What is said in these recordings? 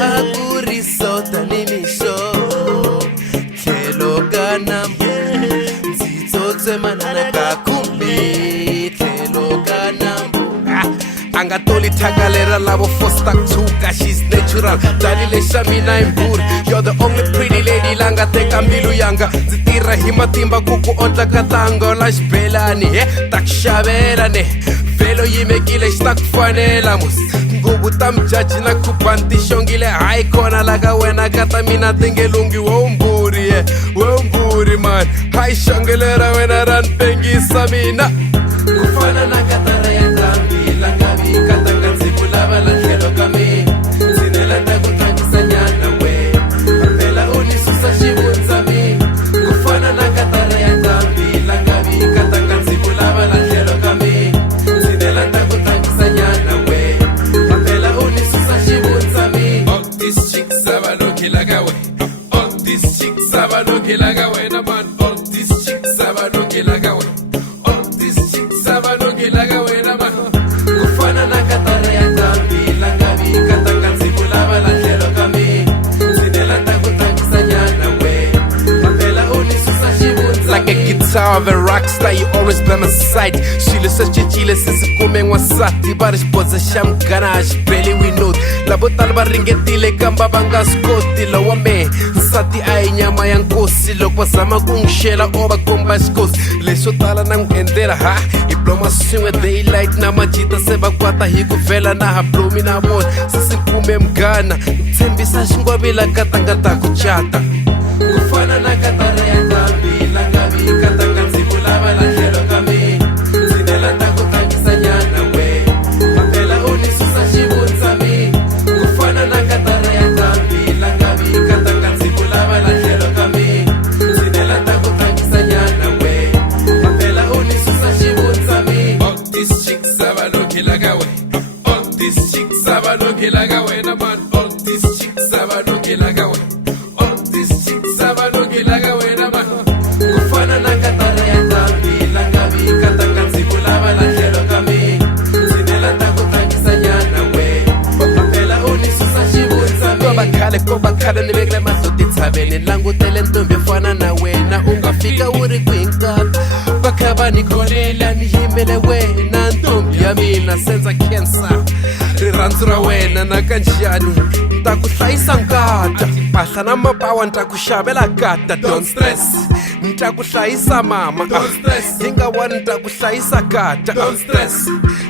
Akurisota nini show Kelo kanambu Nzitsotse manana kakumbi Kelo kanambu Angatoli tagalera lavo fosta kutuka. She's natural Dalile shamina imburi. You're the only pretty lady langa teka mbilu yanga. Zitira himatimba kuku onta katango la xibelani takushavelane velo yimekile xitakufanela mus nguvu ta mjaji na kupanti xongile hayi khona laka wena kata mina tingelungi womburi man hayi xongile ra wena ra npengisa mina kufana na katara ya ntambi langa vikatanga ndziku lava la tlhelo ka mina tsinela ta ku tlangisa nyana we phela unisusa xivundza mina kufana na katara ya ntambi langa vikatanga ndziku lava la tlhelo ka mina tsinela ta ku tlangisa nyana we phela unisusa xivundza mina all these chicks avalokela ka we all these chicks avalokela ka wena man all these chicks avalokela ka we all these chicks avalokela ka wena man kufana na katara ya ntambi langa vikatanga ndziku lava la tlhelo ka mina tsinela ta ku tlangisa nyana we phela unisusa xivundza like a guitar of a rock star you always by my side xilo xa cincile sisikume n'wansati va ri xibodza xa mugana a xibeli winoti lavo tala va ringetile kamba va nga swi koti lowa mehe nsati a hi nyama ya nkosi loko va zama ku n'wi xela o va komba xikosi leswo tala na n'wi endlela hi bloma swin'we daylight na majita se va kwata hi ku vhela na ha blomi na vona sisikume mugana tshembisa xingwavila katanga ta ku cata kufana na katara ya ntambi langa vikatanga ndziku lava la tlhelo ka mina tsinela ta ku tlangisa nyana we phela unisusa xivundza mina kufana na katara ya ntambi langa vikatanga ndziku lava la tlhelo ka mina tsinela ta ku tlangisa nyana we phela unisusa xivundza mina all these chicks avalokela ka we all these chicks avalokela ka wena man all these chicks avalokela ka we all these chicks avalokela ka wena man kufana na katara ya ntambi langa vikatanga ndziku lava la tlhelo ka mina tsinela ta ku tlangisa nyana we phela unisusa xivundza mina ko va khale ni vekile mahlo titshaveni langutele ntombi yo fana na wena u nga fika wu ri ku hinkata va kha va ni kholela ni yimele wena ntombi ya mina senza cancer rirhandzu ra wena na kanjhani ni ta ku hlayisa nkata mpahla na mapawa ni ta ku xavela gata don't stress ni ta ku hlayisa mama hi nga wani ni ta ku hlayisa gata don't stress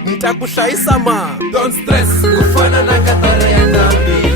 ni ta ku hlayisa mama don't stress kufana na katara ya ntambi